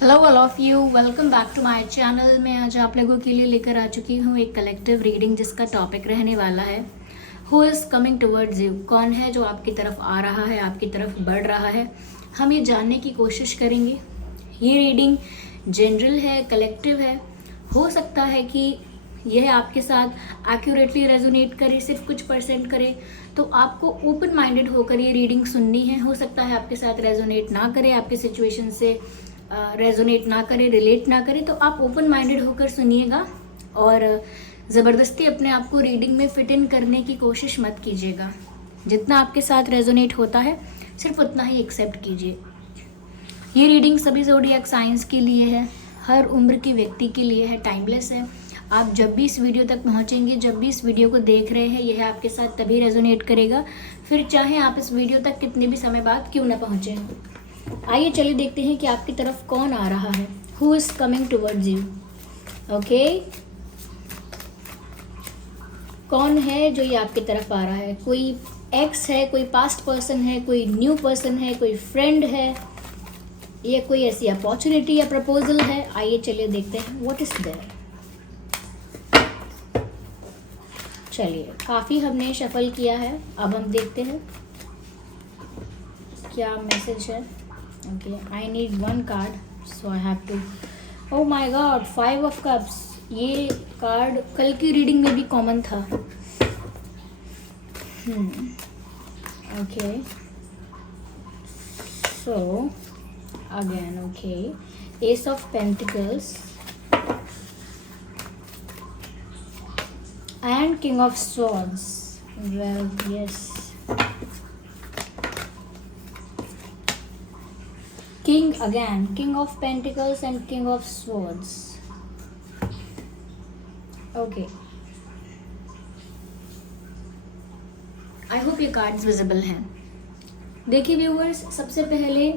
Hello all of you, welcome back to my channel. मैं आज आप लोगों के लिए लेकर आ चुकी हूँ एक कलेक्टिव रीडिंग जिसका टॉपिक रहने वाला है who is coming towards you. कौन है जो आपकी तरफ आ रहा है, आपकी तरफ बढ़ रहा है, हम ये जानने की कोशिश करेंगे। ये रीडिंग जनरल है, कलेक्टिव है। हो सकता है कि यह आपके साथ एक्यूरेटली रेजोनेट करे, सिर्फ कुछ परसेंट करे, तो आपको ओपन माइंडेड होकर ये रीडिंग सुननी है। हो सकता है आपके साथ रेजोनेट ना करे, आपके सिचुएशन से रेजोनेट ना करे, रिलेट ना करे, तो आप ओपन माइंडेड होकर सुनिएगा और ज़बरदस्ती अपने आप को रीडिंग में फिट इन करने की कोशिश मत कीजिएगा। जितना आपके साथ रेजोनेट होता है सिर्फ उतना ही एक्सेप्ट कीजिए। ये रीडिंग सभी ज़ोडिएक साइंस के लिए है, हर उम्र के व्यक्ति के लिए है, टाइमलेस है। आप जब भी इस वीडियो तक पहुंचेंगे, जब भी इस वीडियो को देख रहे हैं, यह आपके साथ तभी रेजोनेट करेगा, फिर चाहे आप इस वीडियो तक कितने भी समय बाद क्यों ना पहुंचे। आइए चलिए देखते हैं कि आपकी तरफ कौन आ रहा है। Who is coming towards you. Okay, कौन है जो ये आपकी तरफ आ रहा है? कोई एक्स है, कोई पास्ट पर्सन है, कोई न्यू पर्सन है, कोई फ्रेंड है, या कोई ऐसी अपॉर्चुनिटी या प्रपोजल है। आइए चलिए देखते हैं व्हाट इज देयर। चलिए, काफ़ी हमने शफल किया है, अब हम देखते हैं क्या मैसेज है। Okay, I need one card, so I have to. Oh my God, 5 of Cups. ये कार्ड कल की रीडिंग में भी कॉमन था। Okay. So again, okay. Ace of Pentacles and King of Swords. Well, yes. King again, King of Pentacles and King of Swords. Okay. I hope ये cards visible हैं। देखिए viewers, सबसे पहले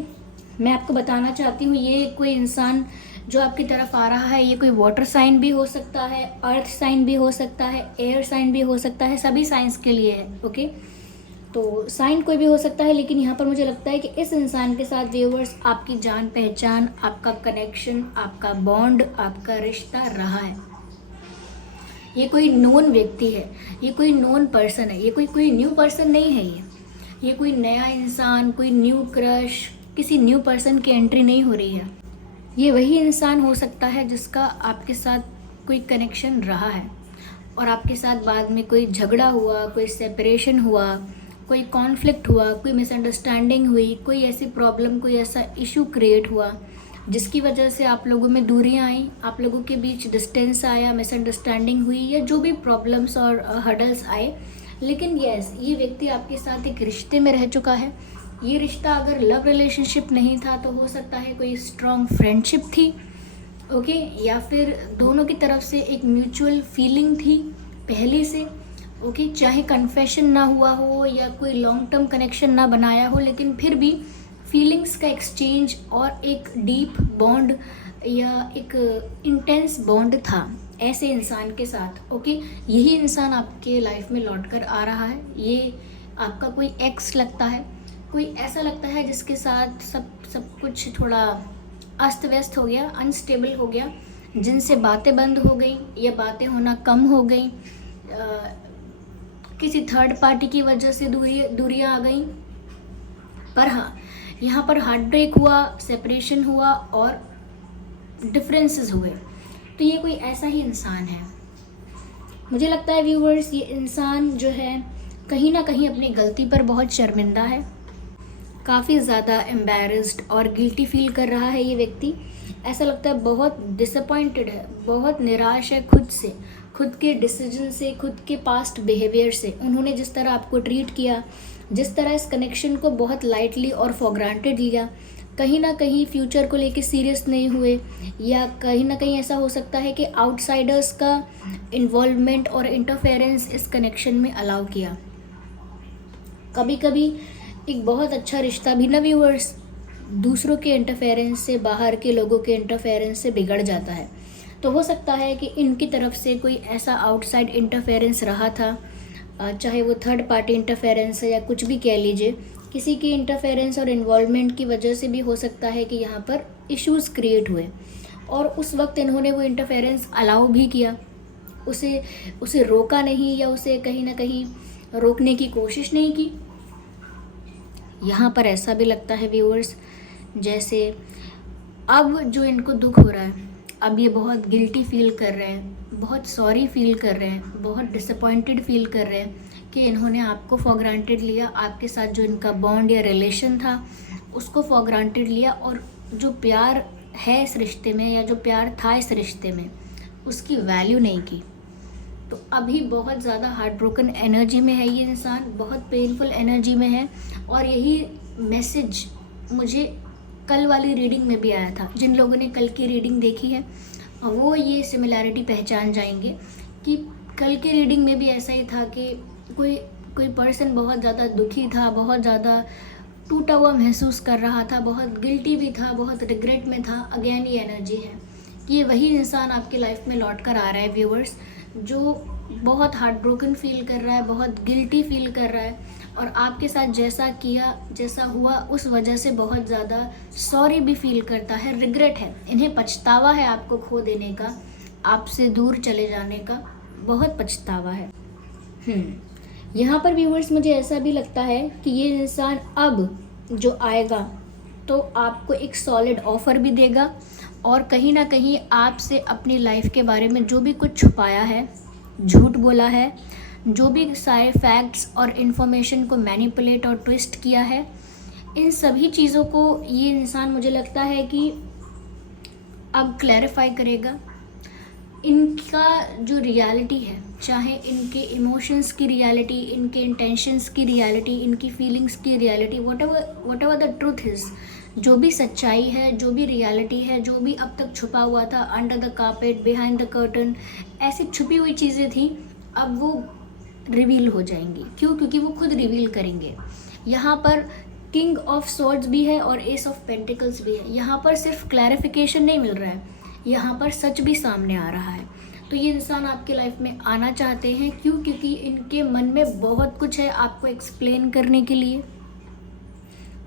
मैं आपको बताना चाहती हूँ, ये कोई इंसान जो आपकी तरफ आ रहा है, ये कोई वाटर साइन भी हो सकता है, अर्थ साइन भी हो सकता है, एयर साइन भी हो सकता है, सभी साइंस के लिए है। ओके, तो साइन कोई भी हो सकता है, लेकिन यहाँ पर मुझे लगता है कि इस इंसान के साथ व्यूअर्स आपकी जान पहचान, आपका कनेक्शन, आपका बॉन्ड, आपका रिश्ता रहा है। ये कोई नोन व्यक्ति है, ये कोई नोन पर्सन है, ये कोई न्यू पर्सन नहीं है। ये कोई नया इंसान, कोई न्यू क्रश, किसी न्यू पर्सन की एंट्री नहीं हो रही है। ये वही इंसान हो सकता है जिसका आपके साथ कोई कनेक्शन रहा है और आपके साथ बाद में कोई झगड़ा हुआ, कोई सेपरेशन हुआ, कोई कॉन्फ्लिक्ट हुआ, कोई मिसअंडरस्टैंडिंग हुई, कोई ऐसी प्रॉब्लम, कोई ऐसा इशू क्रिएट हुआ जिसकी वजह से आप लोगों में दूरियां आई, आप लोगों के बीच डिस्टेंस आया, मिसअंडरस्टैंडिंग हुई, या जो भी प्रॉब्लम्स और हर्डल्स आए। लेकिन यस, ये व्यक्ति आपके साथ एक रिश्ते में रह चुका है। ये रिश्ता अगर लव रिलेशनशिप नहीं था तो हो सकता है कोई स्ट्रॉन्ग फ्रेंडशिप थी। ओके, या फिर दोनों की तरफ से एक म्यूचुअल फीलिंग थी पहले से। ओके, चाहे कन्फेशन ना हुआ हो या कोई लॉन्ग टर्म कनेक्शन ना बनाया हो, लेकिन फिर भी फीलिंग्स का एक्सचेंज और एक डीप बॉन्ड या एक इंटेंस बॉन्ड था ऐसे इंसान के साथ। ओके, यही इंसान आपके लाइफ में लौट कर आ रहा है। ये आपका कोई एक्स लगता है, कोई ऐसा लगता है जिसके साथ सब कुछ थोड़ा अस्त व्यस्त हो गया, अनस्टेबल हो गया, जिनसे बातें बंद हो गई या बातें होना कम हो गई, किसी थर्ड पार्टी की वजह से दूरियां आ गई। पर हाँ, यहाँ पर हार्ट ब्रेक हुआ, सेपरेशन हुआ और डिफरेंसेस हुए। तो ये कोई ऐसा ही इंसान है। मुझे लगता है व्यूवर्स, ये इंसान जो है कहीं ना कहीं अपनी गलती पर बहुत शर्मिंदा है, काफ़ी ज़्यादा एम्बैरेस्ड और गिल्टी फील कर रहा है। ये व्यक्ति ऐसा लगता है बहुत डिसअपॉइंटेड है, बहुत निराश है खुद से, खुद के डिसीजन से, खुद के पास्ट बिहेवियर से। उन्होंने जिस तरह आपको ट्रीट किया, जिस तरह इस कनेक्शन को बहुत लाइटली और फॉर ग्रांटेड लिया, कहीं ना कहीं फ्यूचर को लेके सीरियस नहीं हुए, या कहीं ना कहीं ऐसा हो सकता है कि आउटसाइडर्स का इन्वॉल्वमेंट और इंटरफेरेंस इस कनेक्शन में अलाउ किया। कभी कभी एक बहुत अच्छा रिश्ता भी ना व्यूअर्स दूसरों के इंटरफेरेंस से, बाहर के लोगों के इंटरफेरेंस से बिगड़ जाता है। तो हो सकता है कि इनकी तरफ से कोई ऐसा आउटसाइड इंटरफेरेंस रहा था, चाहे वो थर्ड पार्टी इंटरफेरेंस है या कुछ भी कह लीजिए, किसी के इंटरफेरेंस और इन्वॉल्वमेंट की वजह से भी हो सकता है कि यहाँ पर इश्यूज क्रिएट हुए, और उस वक्त इन्होंने वो इंटरफेरेंस अलाउ भी किया, उसे रोका नहीं या उसे कहीं ना कहीं रोकने की कोशिश नहीं की। यहाँ पर ऐसा भी लगता है व्यूअर्स, जैसे अब जो इनको दुख हो रहा है, अब ये बहुत गिल्टी फील कर रहे हैं, बहुत सॉरी फील कर रहे हैं, बहुत डिसअपॉइंटेड फील कर रहे हैं कि इन्होंने आपको फॉर ग्रांटेड लिया, आपके साथ जो इनका बॉन्ड या रिलेशन था उसको फॉर ग्रांटेड लिया, और जो प्यार है इस रिश्ते में या जो प्यार था इस रिश्ते में उसकी वैल्यू नहीं की। तो अभी बहुत ज़्यादा हार्ट ब्रोकन एनर्जी में है ये इंसान, बहुत पेनफुल एनर्जी में है। और यही मैसेज मुझे कल वाली रीडिंग में भी आया था। जिन लोगों ने कल की रीडिंग देखी है वो ये सिमिलैरिटी पहचान जाएंगे कि कल की रीडिंग में भी ऐसा ही था कि कोई पर्सन बहुत ज़्यादा दुखी था, बहुत ज़्यादा टूटा हुआ महसूस कर रहा था, बहुत गिल्टी भी था, बहुत रिग्रेट में था। अगेन ये एनर्जी है कि ये वही इंसान आपके लाइफ में लौट कर आ रहा है व्यूअर्स, जो बहुत हार्ट ब्रोकन फील कर रहा है, बहुत गिल्टी फील कर रहा है, और आपके साथ जैसा किया, जैसा हुआ, उस वजह से बहुत ज़्यादा सॉरी भी फील करता है, रिग्रेट है, इन्हें पछतावा है आपको खो देने का, आपसे दूर चले जाने का बहुत पछतावा है। यहाँ पर व्यूअर्स मुझे ऐसा भी लगता है कि ये इंसान अब जो आएगा तो आपको एक सॉलिड ऑफ़र भी देगा, और कहीं ना कहीं आपसे अपनी लाइफ के बारे में जो भी कुछ छुपाया है, झूठ बोला है, जो भी सारे फैक्ट्स और इन्फॉर्मेशन को मैनिपुलेट और ट्विस्ट किया है, इन सभी चीज़ों को ये इंसान मुझे लगता है कि अब क्लैरिफाई करेगा। इनका जो रियलिटी है, चाहे इनके इमोशंस की रियलिटी, इनके इंटेंशंस की रियलिटी, इनकी फीलिंग्स की reality, what ever the truth is, जो भी सच्चाई है, जो भी रियलिटी है, जो भी अब तक छुपा हुआ था under the carpet, behind the curtain, ऐसी छुपी हुई चीज़ें थी, अब वो रिवील हो जाएंगी। क्यों? क्योंकि वो खुद रिवील करेंगे। यहाँ पर किंग ऑफ स्वॉर्ड्स भी है और एस ऑफ पेंटिकल्स भी है। यहाँ पर सिर्फ क्लैरिफिकेशन नहीं मिल रहा है, यहाँ पर सच भी सामने आ रहा है। तो ये इंसान आपके लाइफ में आना चाहते हैं। क्यों? क्योंकि इनके मन में बहुत कुछ है आपको एक्सप्लेन करने के लिए,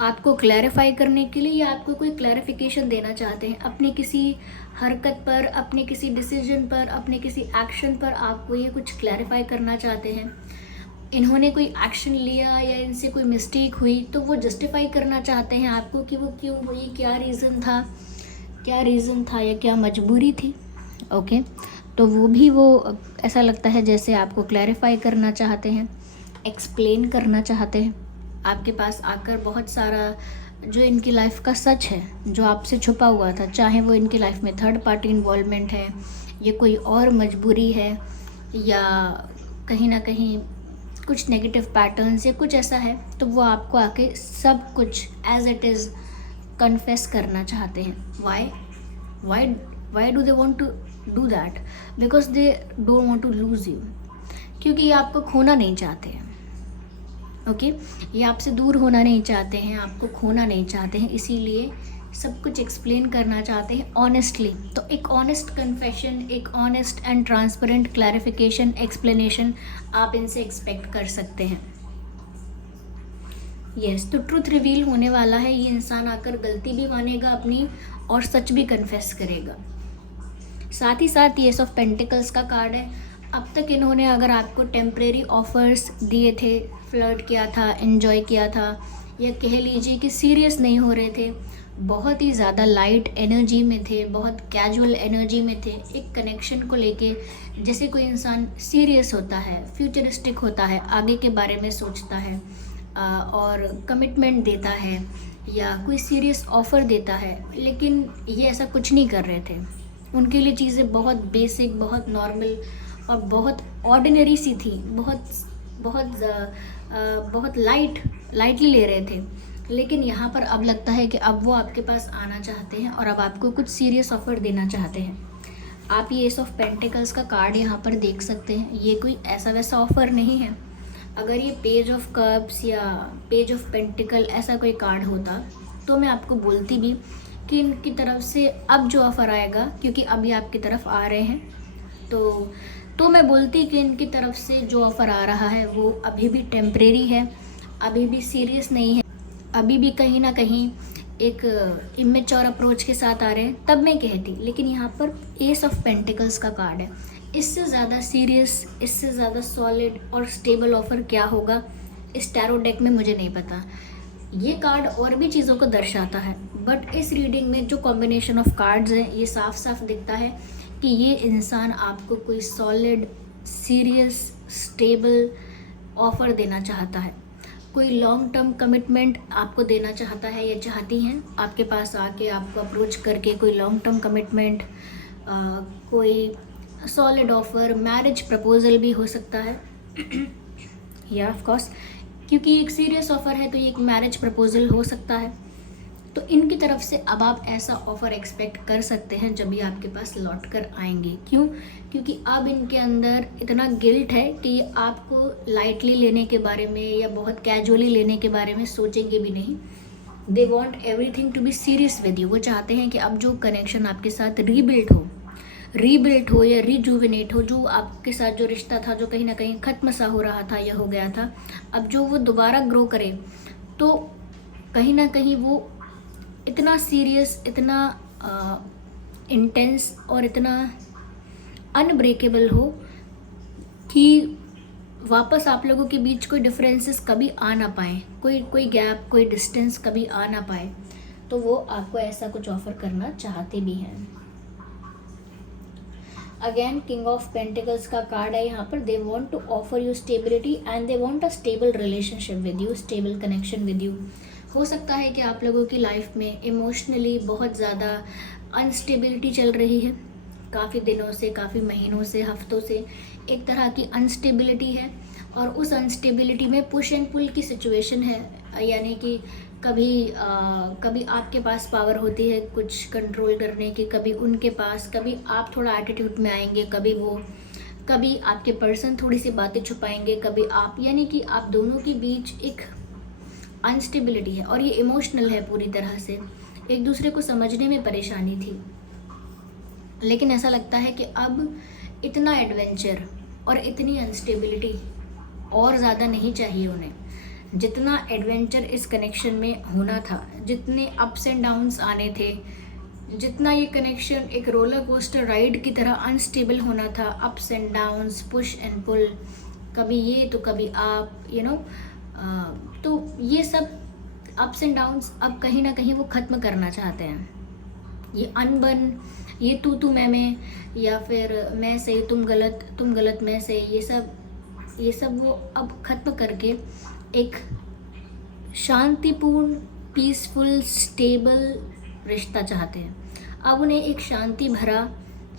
आपको क्लैरिफाई करने के लिए, या आपको कोई क्लैरिफिकेशन देना चाहते हैं अपनी किसी हरकत पर, अपने किसी डिसीजन पर, अपने किसी एक्शन पर। आपको ये कुछ क्लैरिफाई करना चाहते हैं। इन्होंने कोई एक्शन लिया या इनसे कोई मिस्टेक हुई तो वो जस्टिफाई करना चाहते हैं आपको कि वो क्यों हुई, क्या रीज़न था या क्या मजबूरी थी। ओके, तो वो ऐसा लगता है जैसे आपको क्लैरिफाई करना चाहते हैं, एक्सप्लेन करना चाहते हैं, आपके पास आकर बहुत सारा जो इनकी लाइफ का सच है, जो आपसे छुपा हुआ था, चाहे वो इनकी लाइफ में थर्ड पार्टी इन्वॉल्वमेंट है या कोई और मजबूरी है या कहीं ना कहीं कुछ नेगेटिव पैटर्न्स या कुछ ऐसा है, तो वो आपको आके सब कुछ एज इट इज़ कन्फेस करना चाहते हैं। Why do they want to do that? Because they don't want to lose you, क्योंकि ये आपको खोना नहीं चाहते हैं। ओके, ये आपसे दूर होना नहीं चाहते हैं, आपको खोना नहीं चाहते हैं, इसीलिए सब कुछ एक्सप्लेन करना चाहते हैं ऑनेस्टली। तो एक ऑनेस्ट कन्फेशन, एक honest and transparent clarification, explanation आप इनसे एक्सपेक्ट कर सकते हैं। यस, तो ट्रुथ रिवील होने वाला है। ये इंसान आकर गलती भी मानेगा अपनी और सच भी कन्फेस करेगा। साथ ही साथ एस ऑफ पेंटिकल्स का कार्ड है। अब तक इन्होंने अगर आपको टेम्परेरी ऑफर्स दिए थे, फ्लर्ट किया था, एंजॉय किया था, या कह लीजिए कि सीरियस नहीं हो रहे थे, बहुत ही ज़्यादा लाइट एनर्जी में थे, बहुत कैजुअल एनर्जी में थे, एक कनेक्शन को लेके जैसे कोई इंसान सीरियस होता है, फ्यूचरिस्टिक होता है, आगे के बारे में सोचता है और कमिटमेंट देता है या कोई सीरियस ऑफ़र देता है, लेकिन ये ऐसा कुछ नहीं कर रहे थे। उनके लिए चीज़ें बहुत बेसिक, बहुत नॉर्मल और बहुत ऑर्डिनरी सी थी, बहुत लाइटली ले रहे थे। लेकिन यहाँ पर अब लगता है कि अब वो आपके पास आना चाहते हैं और अब आपको कुछ सीरियस ऑफ़र देना चाहते हैं। आप ये एस ऑफ पेंटिकल्स का कार्ड यहाँ पर देख सकते हैं। ये कोई ऐसा वैसा ऑफ़र नहीं है। अगर ये पेज ऑफ कप्स या पेज ऑफ पेंटिकल ऐसा कोई कार्ड होता तो मैं आपको बोलती भी कि इनकी तरफ से अब जो ऑफ़र आएगा, क्योंकि अभी आपकी तरफ आ रहे हैं, तो मैं बोलती कि इनकी तरफ से जो ऑफ़र आ रहा है वो अभी भी टेम्परेरी है, अभी भी सीरियस नहीं है। अभी भी कहीं ना कहीं एक इमेच्योर अप्रोच के साथ आ रहे हैं, तब मैं कहती। लेकिन यहाँ पर एस ऑफ पेंटिकल्स का कार्ड है। इससे ज़्यादा सीरियस, इससे ज़्यादा सॉलिड और स्टेबल ऑफर क्या होगा इस टैरो डेक में, मुझे नहीं पता। ये कार्ड और भी चीज़ों को दर्शाता है, बट इस रीडिंग में जो कॉम्बिनेशन ऑफ कार्ड्स हैं, ये साफ साफ दिखता है कि ये इंसान आपको कोई सॉलिड, सीरियस, स्टेबल ऑफ़र देना चाहता है। कोई लॉन्ग टर्म कमिटमेंट आपको देना चाहता है या चाहती हैं, आपके पास आके आपको अप्रोच करके कोई लॉन्ग टर्म कमिटमेंट, कोई सॉलिड ऑफ़र, मैरिज प्रपोजल भी हो सकता है या ऑफ कोर्स, क्योंकि एक सीरियस ऑफ़र है तो ये एक मैरिज प्रपोजल हो सकता है। तो इनकी तरफ से अब आप ऐसा ऑफ़र एक्सपेक्ट कर सकते हैं जब ये आपके पास लौट कर आएंगे। क्यों? क्योंकि अब इनके अंदर इतना गिल्ट है कि ये आपको लाइटली लेने के बारे में या बहुत कैजुअली लेने के बारे में सोचेंगे भी नहीं। They want everything to be serious with you. वो चाहते हैं कि अब जो कनेक्शन आपके साथ रीबिल्ट हो या रिजुविनेट हो, जो आपके साथ जो रिश्ता था जो कहीं ना कहीं ख़त्म सा हो रहा था या हो गया था, अब जो वो दोबारा ग्रो करे, तो कहीं ना कहीं वो इतना सीरियस, इतना इंटेंस और इतना अनब्रेकेबल हो कि वापस आप लोगों के बीच कोई डिफरेंसेस कभी आ ना पाए, कोई गैप, कोई डिस्टेंस कभी आ ना पाए। तो वो आपको ऐसा कुछ ऑफ़र करना चाहते भी हैं। अगेन किंग ऑफ पेंटिकल्स का कार्ड है यहाँ पर। They want to offer you stability and they want a stable relationship with you, stable connection with you. हो सकता है कि आप लोगों की लाइफ में इमोशनली बहुत ज़्यादा अनस्टेबिलिटी चल रही है, काफ़ी दिनों से, काफ़ी महीनों से, हफ्तों से एक तरह की अनस्टेबिलिटी है। और उस अनस्टेबिलिटी में पुश एंड पुल की सिचुएशन है, यानी कि कभी आपके पास पावर होती है कुछ कंट्रोल करने की, कभी उनके पास, कभी आप थोड़ा एटीट्यूड में आएंगे, कभी आपके पर्सन थोड़ी सी बातें छुपाएंगे, कभी आप, यानी कि आप दोनों के बीच एक अनस्टेबिलिटी है और ये इमोशनल है पूरी तरह से। एक दूसरे को समझने में परेशानी थी, लेकिन ऐसा लगता है कि अब इतना एडवेंचर और इतनी अनस्टेबिलिटी और ज़्यादा नहीं चाहिए उन्हें। जितना एडवेंचर इस कनेक्शन में होना था, जितने अप्स एंड डाउन्स आने थे, जितना ये कनेक्शन एक रोलर कोस्टर राइड की तरह अनस्टेबल होना था, ups and downs, push and pull, कभी ये तो कभी आप, तो ये सब अप्स एंड डाउन्स अब कहीं ना कहीं वो ख़त्म करना चाहते हैं। ये अनबन, ये तू मैं, या फिर मैं सही तुम गलत मैं सही, ये सब वो अब ख़त्म करके एक शांतिपूर्ण, पीसफुल, स्टेबल रिश्ता चाहते हैं। अब उन्हें एक शांति भरा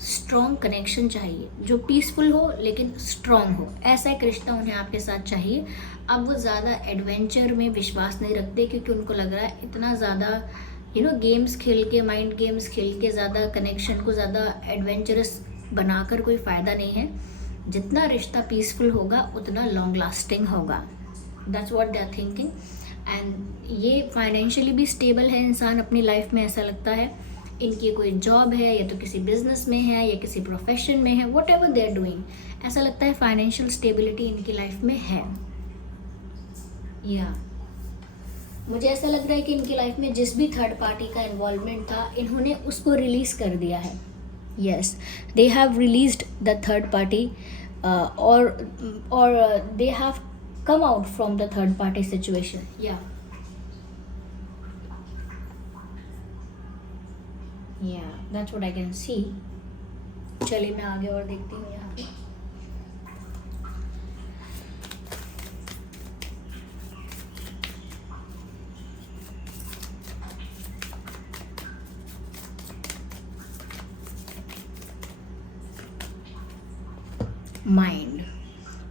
स्ट्रॉन्ग कनेक्शन चाहिए जो पीसफुल हो लेकिन स्ट्रॉन्ग हो। ऐसा एक रिश्ता उन्हें आपके साथ चाहिए। अब वो ज़्यादा एडवेंचर में विश्वास नहीं रखते, क्योंकि उनको लग रहा है इतना ज़्यादा गेम्स खेल के, माइंड गेम्स खेल के ज़्यादा कनेक्शन को ज़्यादा एडवेंचरस बनाकर कोई फ़ायदा नहीं है। जितना रिश्ता पीसफुल होगा उतना लॉन्ग लास्टिंग होगा। That's what they are thinking. And ये फाइनेंशियली भी स्टेबल है इंसान अपनी लाइफ में, ऐसा लगता है। इनकी कोई जॉब है या तो किसी बिजनेस में है या किसी प्रोफेशन में है, whatever they are doing, ऐसा लगता है फाइनेंशियल स्टेबिलिटी इनकी लाइफ में है। या मुझे ऐसा लग रहा है कि इनकी लाइफ में जिस भी थर्ड पार्टी का इन्वॉल्वमेंट था, इन्होंने उसको रिलीज कर दिया है। Yes, they have released the third party, और they have come out from the third party situation. Yeah, that's what I can see. चलिए मैं आगे और देखती हूँ यहाँ पे। Mind,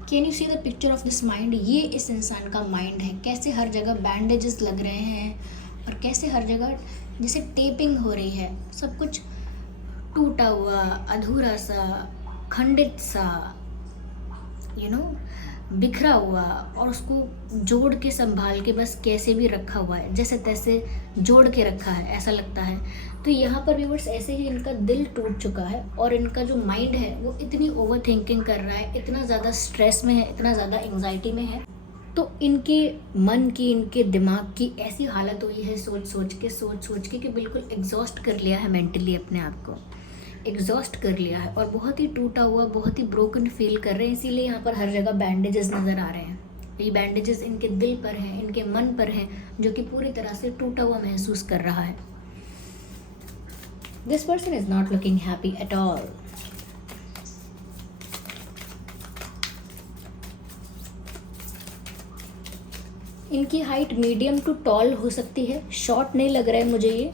can you see the picture of this mind? ये इस इंसान का माइंड है। कैसे हर जगह बैंडेजेस लग रहे हैं और कैसे हर जगह जैसे टेपिंग हो रही है, सब कुछ टूटा हुआ, अधूरा सा, खंडित सा, बिखरा हुआ, और उसको जोड़ के संभाल के बस कैसे भी रखा हुआ है, जैसे तैसे जोड़ के रखा है, ऐसा लगता है। तो यहाँ पर व्यूअर्स ऐसे ही इनका दिल टूट चुका है और इनका जो माइंड है वो इतनी ओवर थिंकिंग कर रहा है, इतना ज़्यादा स्ट्रेस में है, इतना ज़्यादा एंग्जाइटी में है तो इनके मन की, इनके दिमाग की ऐसी हालत हुई है सोच सोच के कि बिल्कुल एग्जॉस्ट कर लिया है मेंटली, अपने आप को एग्जॉस्ट कर लिया है और बहुत ही टूटा हुआ, बहुत ही ब्रोकन फील कर रहे हैं। इसीलिए यहाँ पर हर जगह बैंडेजेस नज़र आ रहे हैं। ये बैंडेजेस इनके दिल पर हैं, इनके मन पर हैं, जो कि पूरी तरह से टूटा हुआ महसूस कर रहा है। This person is not looking happy at all. इनकी हाइट मीडियम टू टॉल हो सकती है, शॉर्ट नहीं लग रहा है मुझे ये।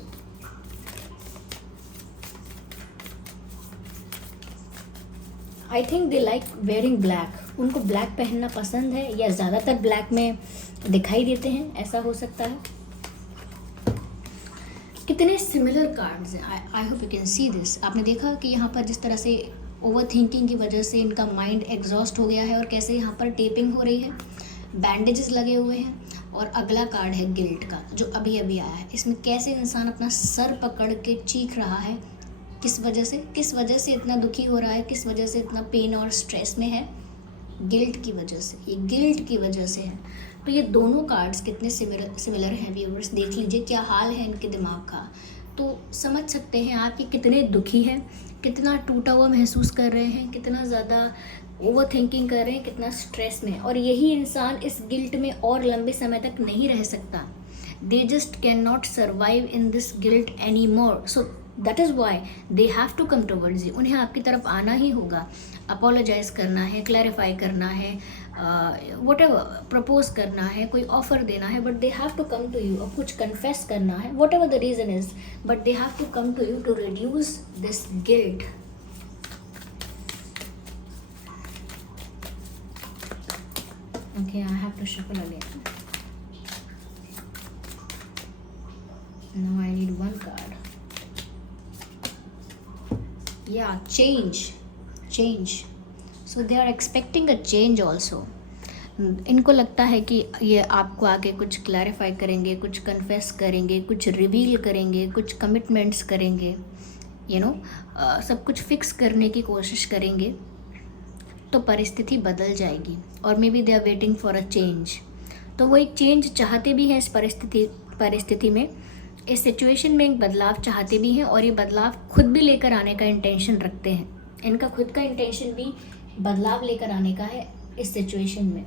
I think they like wearing black, उनको ब्लैक पहनना पसंद है या ज़्यादातर ब्लैक में दिखाई देते हैं, ऐसा हो सकता है। कितने सिमिलर कार्ड्स हैं, I hope you can see this. आपने देखा कि यहाँ पर जिस तरह से ओवर थिंकिंग की वजह से इनका माइंड एग्जॉस्ट हो गया है और कैसे यहाँ पर टेपिंग हो रही है, बैंडेजेस लगे हुए हैं। और अगला कार्ड है गिल्ट का, जो अभी अभी आया है। इसमें कैसे इंसान अपना सर पकड़ के चीख रहा है, किस वजह से इतना दुखी हो रहा है, किस वजह से इतना पेन और स्ट्रेस में है, गिल्ट की वजह से। ये गिल्ट की वजह से है। तो ये दोनों कार्ड्स कितने सिमिलर हैं व्यूअर्स, देख लीजिए क्या हाल है इनके दिमाग का। तो समझ सकते हैं आप कि कितने दुखी हैं, कितना टूटा हुआ महसूस कर रहे हैं, कितना ज़्यादा ओवर थिंकिंग कर रहे हैं, कितना स्ट्रेस में। और यही इंसान इस गिल्ट में और लंबे समय तक नहीं रह सकता। They just can not survive in this guilt any more. So that is why they have to come towards you. उन्हें आपकी तरफ आना ही होगा, अपोलोजाइज़ करना है, क्लैरिफाई करना है, व्हाटएवर प्रपोज करना है, कोई ऑफर देना है, but they have to come to you. और कुछ कन्फेस करना है, whatever the reason is, but they have to come to you to reduce this guilt. Okay, I have to shuffle again. Now I need one card. Yeah, change. So they are expecting a change also. इनको लगता है कि ये आपको आगे कुछ clarify करेंगे, कुछ कन्फेस करेंगे, कुछ रिवील करेंगे, कुछ कमिटमेंट्स करेंगे, सब कुछ फिक्स करने की कोशिश करेंगे। तो परिस्थिति बदल जाएगी और maybe they are waiting for a change. तो वो एक चेंज चाहते भी हैं इस परिस्थिति में, इस सिचुएशन में एक बदलाव चाहते भी हैं और ये बदलाव खुद भी लेकर आने का इंटेंशन रखते हैं। इनका खुद का इंटेंशन भी बदलाव लेकर आने का है इस सिचुएशन में।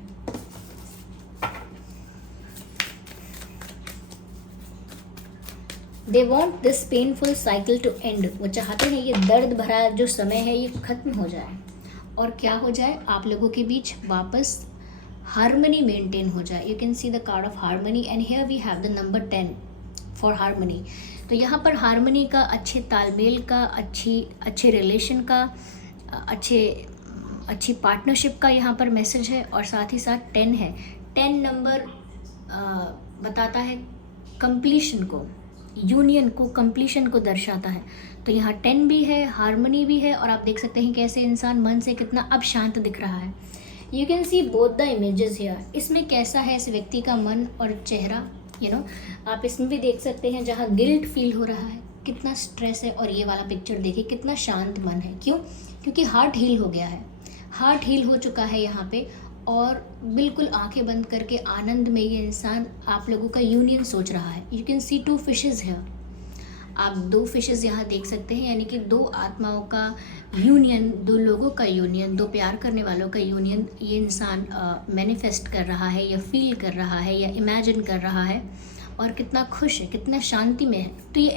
They want this painful cycle to end. वो चाहते हैं ये दर्द भरा जो समय है ये खत्म हो जाए और क्या हो जाए, आप लोगों के बीच वापस हारमनी मेंटेन हो जाए। You can see the card of harmony and here we have the number 10 for harmony. तो यहाँ पर हारमनी का, अच्छे तालमेल का, अच्छे रिलेशन का, अच्छी पार्टनरशिप का यहाँ पर मैसेज है। और साथ ही साथ 10 है। 10 नंबर बताता है कंप्लीशन को, यूनियन को, कंप्लीशन को दर्शाता है। तो यहाँ 10 भी है, हारमनी भी है और आप देख सकते हैं कैसे इंसान मन से कितना अब शांत दिख रहा है। You can C both the images here. इसमें कैसा है इस व्यक्ति का मन और चेहरा, आप इसमें भी देख सकते हैं जहाँ गिल्ट फील हो रहा है, कितना स्ट्रेस है। और ये वाला पिक्चर देखिए कितना शांत मन है। क्यों? क्योंकि हार्ट हील हो गया है, हार्ट हील हो चुका है यहाँ पे। और बिल्कुल आंखें बंद करके आनंद में ये इंसान आप लोगों का यूनियन सोच रहा है। यू कैन सी 2 फिशेज़ है। आप 2 फिशेज़ यहाँ देख सकते हैं, यानी कि 2 आत्माओं का यूनियन, 2 लोगों का यूनियन, 2 प्यार करने वालों का यूनियन ये इंसान मैनिफेस्ट कर रहा है या फील कर रहा है या इमेजिन कर रहा है। और कितना खुश है, कितना शांति में है। तो ये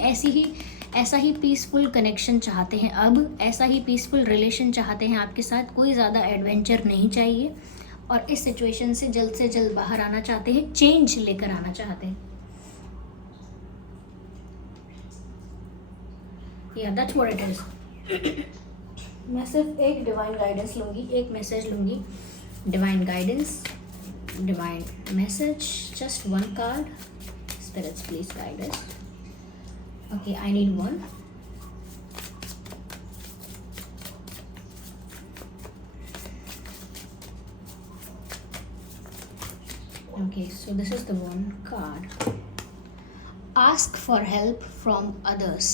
ऐसा ही पीसफुल कनेक्शन चाहते हैं, अब ऐसा ही पीसफुल रिलेशन चाहते हैं आपके साथ। कोई ज़्यादा एडवेंचर नहीं चाहिए और इस सिचुएशन से जल्द बाहर आना चाहते हैं, चेंज लेकर आना चाहते हैं। या दैट्स व्हाट इट इज। मैं सिर्फ एक डिवाइन गाइडेंस लूँगी, एक मैसेज लूँगी। Divine guidance, divine message, just 1 card. Spirits please guide us. Okay, I need 1। Okay, so this is the 1 card. Ask for help from others.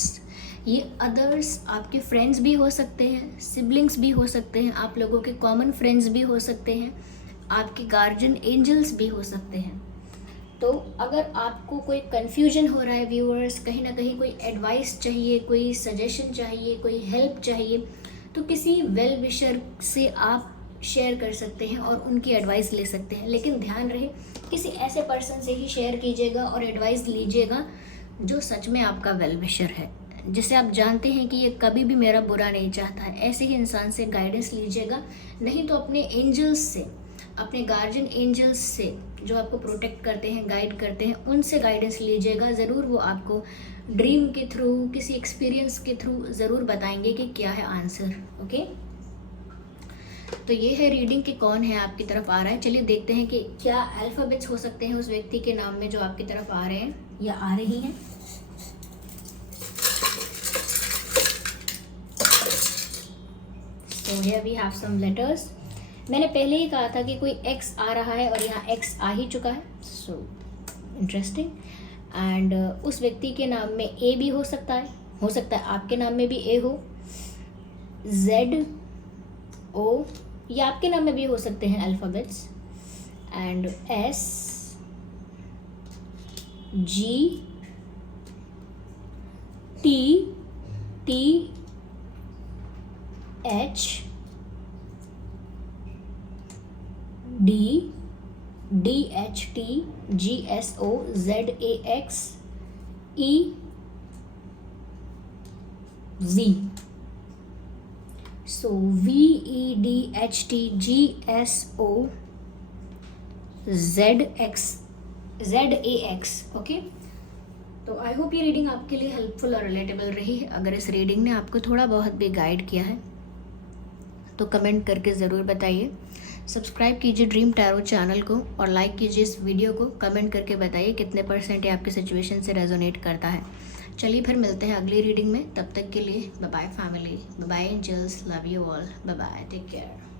ये others आपके friends भी हो सकते हैं, सिबलिंग्स भी हो सकते हैं, आप लोगों के कॉमन फ्रेंड्स भी हो सकते हैं, आपके गार्जियन एंजल्स भी हो सकते हैं। तो अगर आपको कोई कन्फ्यूजन हो रहा है व्यूअर्स, कहीं ना कहीं कोई एडवाइस चाहिए, कोई सजेशन चाहिए, कोई हेल्प चाहिए, तो किसी वेल विशर से आप शेयर कर सकते हैं और उनकी एडवाइस ले सकते हैं। लेकिन ध्यान रहे, किसी ऐसे पर्सन से ही शेयर कीजिएगा और एडवाइस लीजिएगा जो सच में आपका वेल विशर है, जिसे आप जानते हैं कि ये कभी भी मेरा बुरा नहीं चाहता है। ऐसे ही इंसान से गाइडेंस लीजिएगा, नहीं तो अपने एंजल्स से, अपने गार्जियन एंजल्स से जो आपको प्रोटेक्ट करते हैं, गाइड करते हैं, उनसे गाइडेंस लीजिएगा। ज़रूर वो आपको ड्रीम के थ्रू, किसी एक्सपीरियंस के थ्रू ज़रूर बताएंगे कि क्या है आंसर। ओके, तो ये है रीडिंग कि कौन है आपकी तरफ आ रहा है। चलिए देखते हैं कि क्या अल्फ़ाबेट्स हो सकते हैं उस व्यक्ति के नाम में जो आपकी तरफ आ रहे हैं या आ रही हैं। So here we have some letters. मैंने पहले ही कहा था कि कोई X आ रहा है और यहाँ X आ ही चुका है। So interesting. एंड उस व्यक्ति के नाम में A भी हो सकता है आपके नाम में भी A हो, Z, O, या आपके नाम में भी हो सकते हैं alphabets, and S, G, T, T, H, D, DHT, GSO, ZAX, E, Z. So VEDHT, GSO, ZAX. Okay, तो आई होप ये रीडिंग आपके लिए हेल्पफुल और रिलेटेबल रही है। अगर इस रीडिंग ने आपको थोड़ा बहुत भी गाइड किया है तो कमेंट करके ज़रूर बताइए। सब्सक्राइब कीजिए ड्रीम टैरो चैनल को और लाइक कीजिए इस वीडियो को। कमेंट करके बताइए कितने % ये आपके सिचुएशन से रेजोनेट करता है। चलिए फिर मिलते हैं अगली रीडिंग में। तब तक के लिए bye bye family, bye bye angels, love you all, bye bye, take care.